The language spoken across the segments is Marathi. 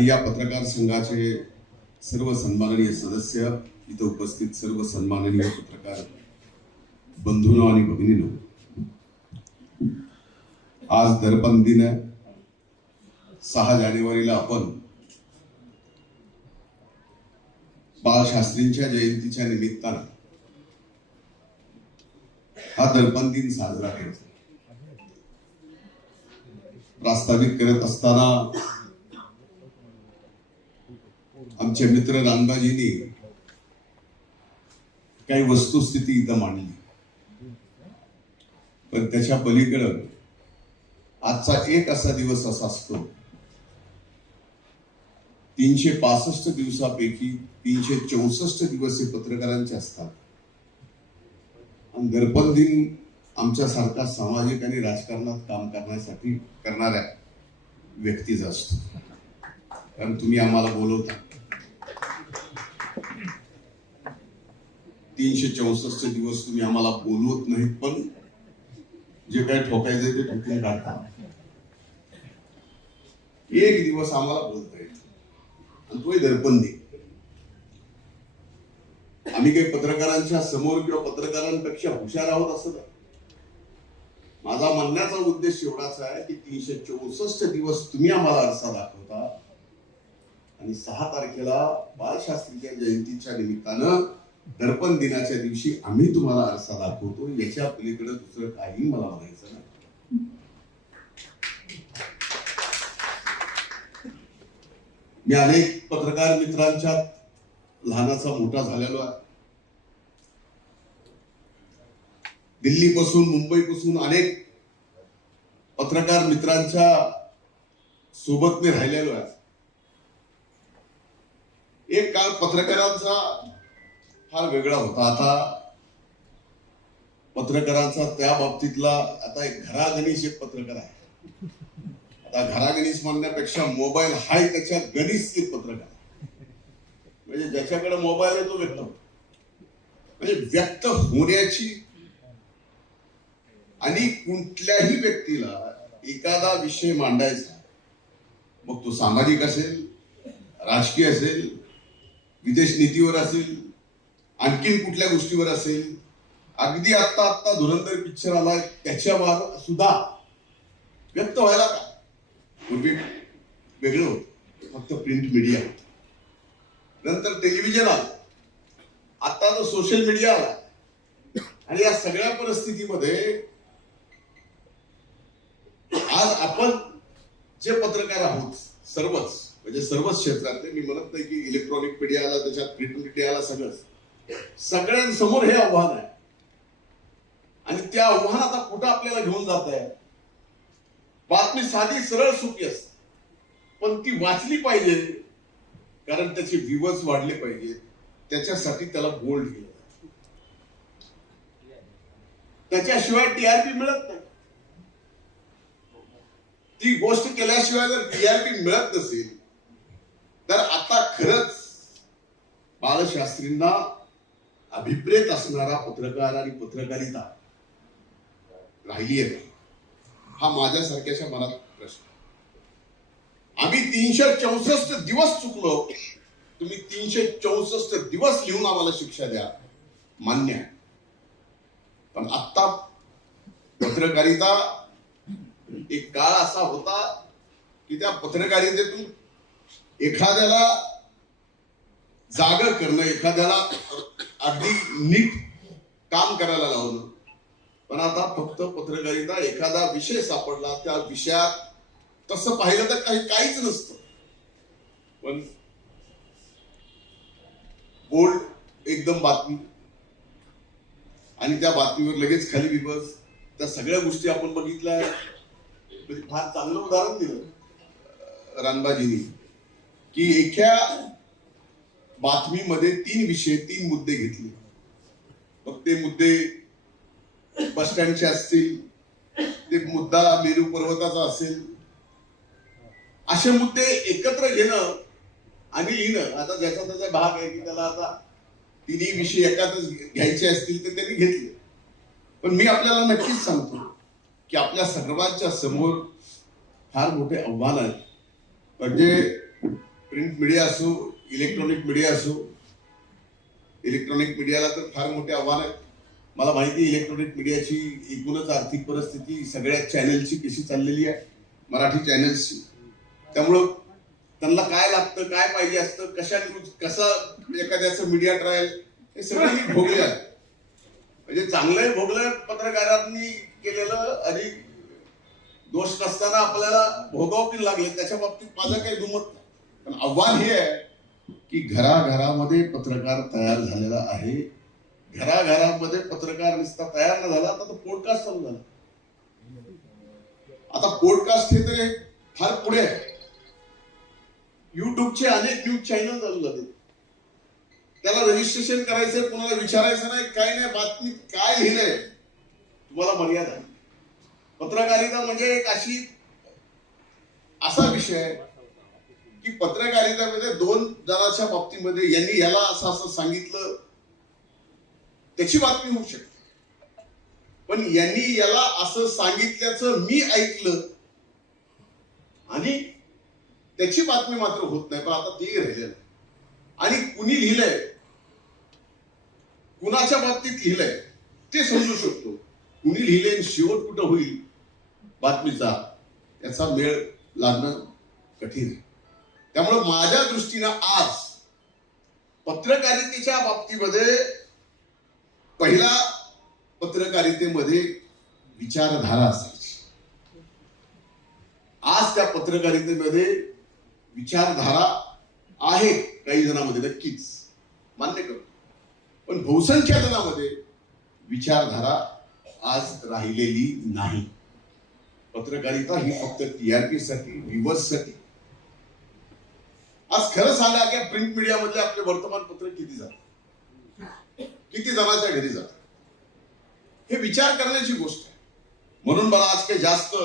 आणि या पत्रकार संघाचे सर्व सन्माननीय सदस्य, इथं उपस्थित सर्व सन्माननीय पत्रकार बंधूंनो आणि भगिनींनो, आज दर्पण दिन 6 जानेवारीला आपण बाळशास्त्रींच्या जयंतीच्या निमित्तानं हा दर्पण दिन साजरा करतो. प्रास्ताविक करत असताना आमचे मित्र रामदाजींनी काही वस्तुस्थिती इथं मांडली, पण त्याच्या पलीकडे आजचा एक असा दिवस असा असतो, 365 दिवसापैकी 364 दिवस हे पत्रकारांचे असतात. आणि दर्पण दिन आमच्यासारखा सामाजिक आणि राजकारणात काम करण्यासाठी करणाऱ्या व्यक्तीचा असतो. कारण तुम्ही आम्हाला बोलवता, 364 दिवस तुम्ही आम्हाला बोलवत नाहीत, पण जे काही ठोकायचंय ते ठोकून काढता. एक दिवस आम्हाला बोलता येत आणि तो दर्पण दिन. आम्ही काही पत्रकारांच्या समोर किंवा पत्रकारांपेक्षा हुशार आहोत असं नाही. माझा म्हणण्याचा उद्देश एवढाच आहे की 364 दिवस तुम्ही आम्हाला आरसा दाखवता आणि 6 तारखेला बाळशास्त्रीच्या जयंतीच्या निमित्तानं दर्पण दिनाच्या दिवशी आम्ही तुम्हाला आरसा दाखवतो. याच्या पलीकडे दुसरं काही मला म्हणायचं नाही. मी अनेक पत्रकार मित्रांच्या लहानाचा मोठा झालेलो आहे. दिल्लीपासून मुंबईपासून अनेक पत्रकार मित्रांच्या सोबत मी राहिलेलो आहे. एक काळ पत्रकारांचा फार वेगळा होता. आता पत्रकारांचा त्या बाबतीतला आता एक घरागणीश एक पत्रकार आहे. आता घरागणीश म्हणण्यापेक्षा मोबाईल हाय त्याच्या गणीस एक पत्रकार, म्हणजे ज्याच्याकडे मोबाईल आहे तो व्यक्त होतो. म्हणजे व्यक्त होण्याची आणि कुठल्याही व्यक्तीला एखादा विषय मांडायचा, मग तो सामाजिक असेल, राजकीय असेल, विदेश नीतीवर असेल, आणखीन कुठल्या गोष्टीवर असेल. अगदी आत्ता धुरंधर पिक्चर आलाय त्याच्यावर सुद्धा व्यक्त व्हायला का पूर्वी वेगळं होतं, फक्त प्रिंट मीडिया होतं. नंतर टेलिव्हिजन आलं, आता तो सोशल मीडिया आला. आणि या सगळ्या परिस्थितीमध्ये आज आपण जे पत्रकार आहोत सर्वच, म्हणजे सर्वच क्षेत्रातले, मी म्हणत नाही की इलेक्ट्रॉनिक मीडिया आला त्याच्यात प्रिंट मीडिया आला, सगळ्यांसमोर हे आव्हान आहे. आणि त्या आव्हान आता कुठं आपल्याला घेऊन जात आहे. बातमी साधी सरळ सोपी असते, पण ती वाचली पाहिजे, कारण त्याचे व्ह्यूअर्स वाढले पाहिजे. त्याच्यासाठी त्याला बोल्ड केलं जातं. त्याच्याशिवाय टीआरपी मिळत नाही. ती गोष्ट केल्याशिवाय जर टीआरपी मिळत नसेल तर आता खरंच बाळशास्त्रींना अभिप्रेत असणारा पत्रकार आणि पत्रकारिता राहिली आहे हा माझ्यासारख्याच्या मनात प्रश्न. आम्ही 364 दिवस चुकलो, तुम्ही 364 दिवस लिहून आम्हाला शिक्षा द्या, मान्य आहे. पण आता पत्रकारिता एक काळ असा होता की त्या पत्रकारितेतून एखाद्याला जागर करणं, एखाद्याला अगदी नीट काम करायला लावणं. पण आता फक्त पत्रकारिता, एखादा विषय सापडला त्या विषयात तसं पाहिलं तर काहीच नसतं, पण बोल्ड एकदम बातमी आणि त्या बातमीवर लगेच खाली विबस. त्या सगळ्या गोष्टी आपण बघितल्या. फार चांगलं उदाहरण दिलं रानबाजींनी की एका बातमीमध्ये 3 विषय 3 मुद्दे घेतले. मग ते मुद्दे बस स्टँडचे असतील, ते मुद्दा मेरू पर्वताचा असेल, असे मुद्दे एकत्र घेणं आणि लिहिणं. आता ज्याचा त्याचा भाग आहे की त्याला आता 3 विषय एकातच घ्यायचे असतील तर त्यांनी घेतले. पण मी आपल्याला नक्कीच सांगतो की आपल्या सर्वांच्या समोर फार मोठे आव्हान आहे. म्हणजे प्रिंट मीडिया असो, इलेक्ट्रॉनिक मीडिया असो. इलेक्ट्रॉनिक मीडियाला तर फार मोठे आव्हान आहे. मला माहिती इलेक्ट्रॉनिक मीडियाची एकूणच आर्थिक परिस्थिती सगळ्या चॅनलची कशी चाललेली आहे, मराठी चॅनल्सची. त्यामुळं त्यांना काय लागतं, काय पाहिजे असतं, कशा न्यूज, कसं एखाद्याचं मीडिया ट्रायल, हे सगळं भोगले आहे. म्हणजे चांगलंही भोगलं पत्रकारांनी केलेलं, आणि दोष नसताना आपल्याला भोगावं लागले, त्याच्या बाबतीत माझं काही दुमत नाही. पण आव्हान हे आहे की घराघरामध्ये पत्रकार तयार झालेला आहे. घराघरामध्ये पत्रकार नुसता तयार न झाला, आता तो पॉडकास्ट चालू झाला. आता पॉडकास्ट हे तरी फार पुढे आहे. युट्यूबचे अनेक न्यूज चॅनल चालू झाले. त्याला रजिस्ट्रेशन करायचंय, कोणाला विचारायचं नाही, काय नाही, बातमी काय लिहिलंय तुम्हाला मर्यादा आहे. पत्रकारिता म्हणजे एक असा विषय आहे की पत्रकारितेमध्ये दोन जणांच्या बाबतीमध्ये यांनी याला असं असं सांगितलं, त्याची बातमी होऊ शकते. पण यांनी याला असं सांगितल्याचं मी ऐकलं आणि त्याची बातमी मात्र होत नाही. पण आता ते राहिलेलं आहे. आणि कुणी लिहिलंय, कुणाच्या बाबतीत लिहिलंय ते समजू शकतो. कुणी लिहिलंय, शेवट कुठं होईल बातमीचा, याचा मेळ लागणं कठीण आहे. त्यामुळे माझ्या दृष्टीनं आज पत्रकारितेच्या बाबतीमध्ये पहिला पत्रकारितेमध्ये विचारधारा असायची. आज त्या पत्रकारितेमध्ये विचारधारा आहे काही जणांमध्ये, नक्कीच मान्य करतो. पण बहुसंख्य जणांमध्ये विचारधारा आज राहिलेली नाही. पत्रकारिता ही फक्त टीआरपी साठी, व्ह्यूअर्स साठी. आज खरं सांगा की प्रिंट मीडिया मधले आपले वर्तमानपत्र किती जातात, किती जणांच्या घरी जातात, हे विचार करण्याची गोष्ट आहे. म्हणून मला आज काही जास्त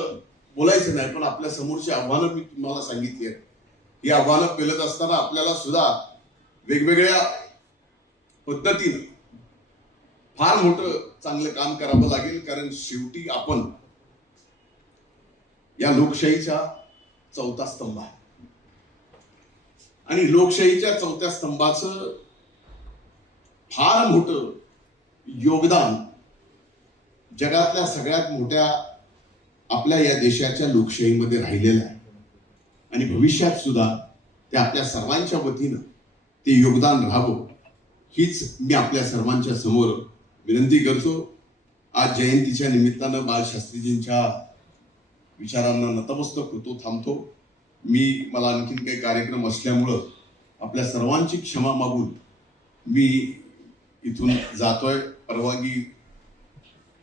बोलायचं नाही. पण आपल्या समोरची आव्हानं मी तुम्हाला सांगितली आहेत. ही आव्हानं पेलत असताना आपल्याला सुद्धा वेगवेगळ्या पद्धतीनं फार मोठं चांगलं काम करावं लागेल. कारण शेवटी आपण या लोकशाहीचा चौथा स्तंभ आहे. आणि लोकशाहीच्या चौथ्या स्तंभाचं फार मोठं योगदान जगातल्या सगळ्यात मोठ्या आपल्या या देशाच्या लोकशाहीमध्ये राहिलेलं आहे. आणि भविष्यात सुद्धा ते आपल्या सर्वांच्या वतीनं ते योगदान राहावं, हीच मी आपल्या सर्वांच्या समोर विनंती करतो. आज जयंतीच्या निमित्तानं बाळशास्त्रीजींच्या विचारांना नतमस्तक होतो, थांबतो. मला आणखीन काही कार्यक्रम असल्यामुळं आपल्या सर्वांची क्षमा मागून मी इथून जातोय. परवानगी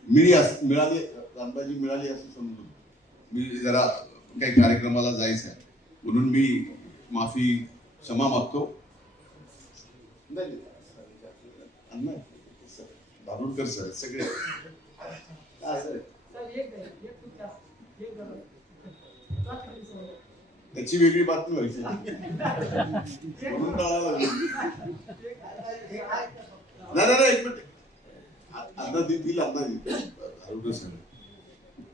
मिळाली, रामबाजी मिळाली असं समजून मी जरा काही कार्यक्रमाला जायचं आहे, म्हणून मी माफी क्षमा मागतो. दाभोळकर सर सगळे त्याची वेगळी बातमी व्हायची म्हणून कळायला लागली. नाही एक मिनिट, अंदाज दिल दाभोळकर सर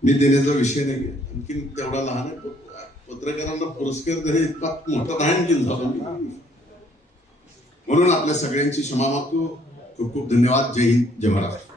मी देण्याचा विषय नाही. आणखीन तेवढा लहान आहे. पत्रकारांना पुरस्कार तरी इतका मोठा नाही दिला झाला. म्हणून आपल्या सगळ्यांची क्षमा मागतो. खूप खूप धन्यवाद. जय हिंद, जय महाराष्ट्र.